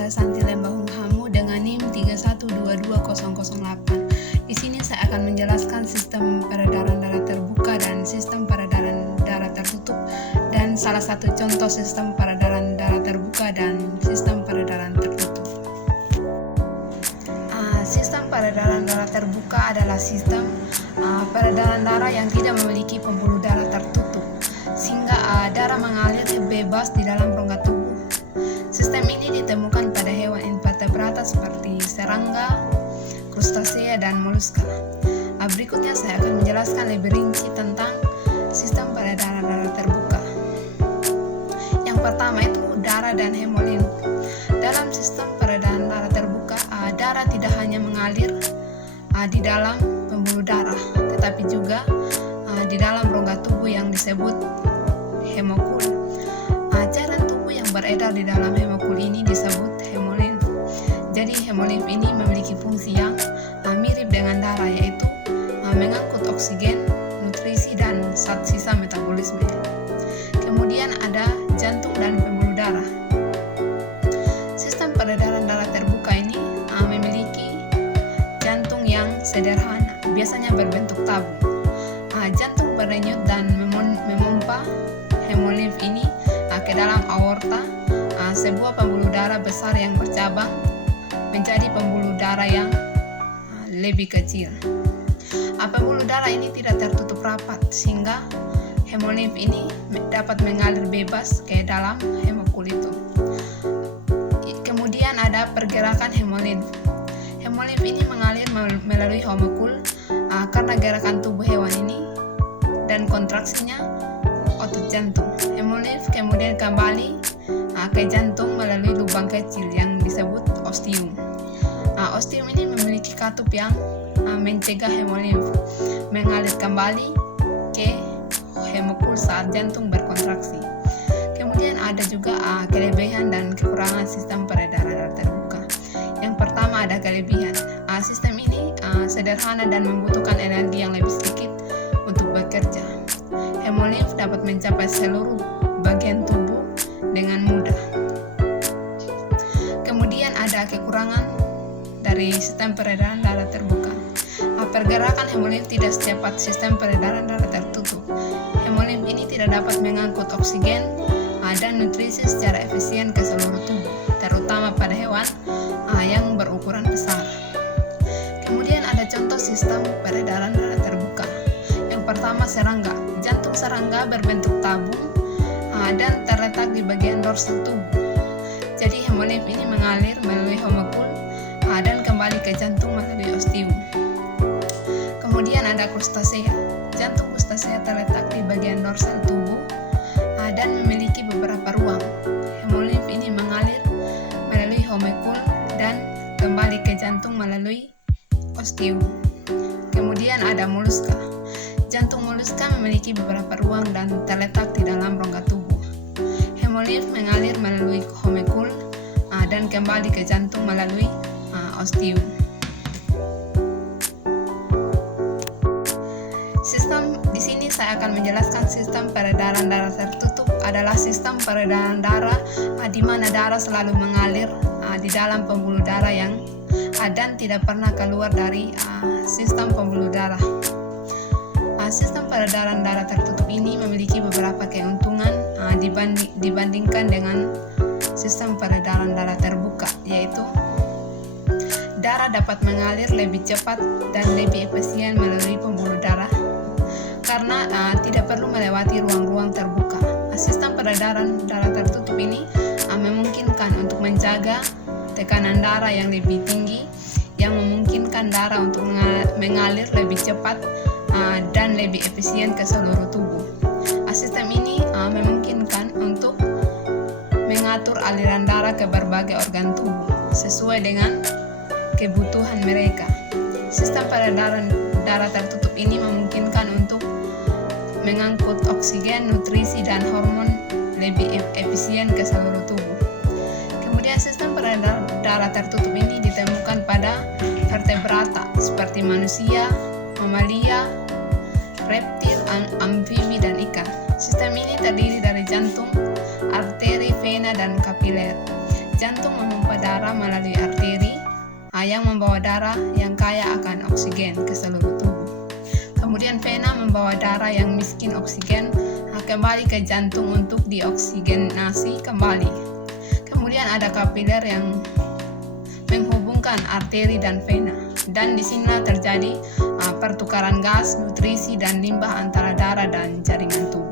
saya Santi Lembahung Hamu dengan NIM 3122008. Di sini saya akan menjelaskan sistem peredaran darah terbuka dan sistem peredaran darah tertutup dan salah satu contoh sistem peredaran darah terbuka dan sistem peredaran tertutup. Sistem peredaran darah terbuka adalah sistem peredaran darah yang tidak memiliki pembuluh darah tertutup, sehingga darah mengalir bebas di dalam rongga tubuh. Sistem ini ditemukan pada hewan invertebrata seperti serangga, krustasea, dan moluska. Berikutnya saya akan menjelaskan lebih rinci tentang sistem peredaran darah terbuka. Yang pertama itu darah dan hemolimf. Dalam sistem peredaran darah terbuka, darah tidak hanya mengalir di dalam pembuluh darah, tetapi juga di dalam rongga tubuh yang disebut hemokul. Cairan tubuh yang beredar di dalam hemokul ini disebut hemolimf. Jadi hemolimf ini memiliki fungsi yang mirip dengan darah, yaitu mengangkut oksigen, nutrisi, dan zat sisa metabolisme. Kemudian ada jantung dan pembuluh darah. Sistem peredaran darah terbuka ini memiliki jantung yang sederhana, biasanya berbentuk tabung. Jantung berdenyut dan memompa hemolimf ini ke dalam aorta, sebuah pembuluh darah besar yang bercabang menjadi pembuluh darah yang lebih kecil. Pembuluh darah ini tidak tertutup rapat, sehingga hemolimf ini dapat mengalir bebas ke dalam hemokul itu. Kemudian ada pergerakan hemolimf. Hemolimf ini mengalir melalui hemokul karena gerakan tubuh hewan ini dan kontraksinya otot jantung. Hemolimf kemudian kembali ke jantung melalui lubang kecil yang disebut ostium. Ostium ini memiliki katup yang mencegah hemolimf mengalir kembali ke hemokul saat jantung berkontraksi. Kemudian ada juga kelebihan dan kekurangan sistem peredaran darah terbuka. Yang pertama ada kelebihan. Sistem ini sederhana dan membutuhkan energi yang lebih sedikit untuk bekerja. Hemolimf dapat mencapai seluruh bagian tubuh dengan mudah. Kemudian ada kekurangan dari sistem peredaran darah terbuka. Pergerakan hemolimf tidak secepat sistem peredaran darah tertutup. Hemolimf ini tidak dapat mengangkut oksigen dan nutrisi secara efisien ke seluruh tubuh, terutama pada hewan yang berukuran besar. Kemudian ada contoh sistem peredaran darah terbuka. Yang pertama serangga. Jantung serangga berbentuk tabung dan terletak di bagian dorsal tubuh. Jadi hemolimf ini mengalir melalui hemokul dan kembali ke jantung melalui ostium. Kemudian ada krustasea. Jantung krustasea terletak di bagian dorsal tubuh dan memiliki beberapa ruang. Hemolimf ini mengalir melalui hemokul dan kembali ke jantung melalui ostium. Kemudian ada moluska. Jantung moluska memiliki beberapa ruang dan terletak di dalam rongga tubuh. Hemolimf mengalir melalui hemokul dan kembali ke jantung melalui ostium. Di sini saya akan menjelaskan sistem peredaran darah tertutup adalah sistem peredaran darah di mana darah selalu mengalir di dalam pembuluh darah dan tidak pernah keluar dari sistem pembuluh darah. Sistem peredaran darah tertutup ini memiliki beberapa keuntungan dibandingkan dengan sistem peredaran darah terbuka, yaitu darah dapat mengalir lebih cepat dan lebih efisien melalui pembuluh darah karena tidak perlu melewati ruang-ruang terbuka. Sistem peredaran darah tertutup ini memungkinkan untuk menjaga tekanan darah yang lebih tinggi, yang memungkinkan darah untuk mengalir lebih cepat dan lebih efisien ke seluruh tubuh. Sistem ini memungkinkan untuk mengatur aliran darah ke berbagai organ tubuh sesuai dengan kebutuhan mereka. Sistem peredaran darah tertutup ini memungkinkan untuk mengangkut oksigen, nutrisi, dan hormon lebih efisien ke seluruh tubuh. Kemudian sistem peredaran darah tertutup ini ditemukan pada vertebrata seperti manusia, mamalia, reptil, amfibi, dan ikan. Sistem ini terdiri dari jantung, arteri, vena, dan kapiler. jantung memompa darah melalui arteri yang membawa darah yang kaya akan oksigen ke seluruh tubuh. Kemudian vena membawa darah yang miskin oksigen kembali ke jantung untuk dioksigenasi kembali. Kemudian ada kapiler yang menghubungkan arteri dan vena, dan disinilah terjadi pertukaran gas, nutrisi, dan limbah antara darah dan jaringan tubuh.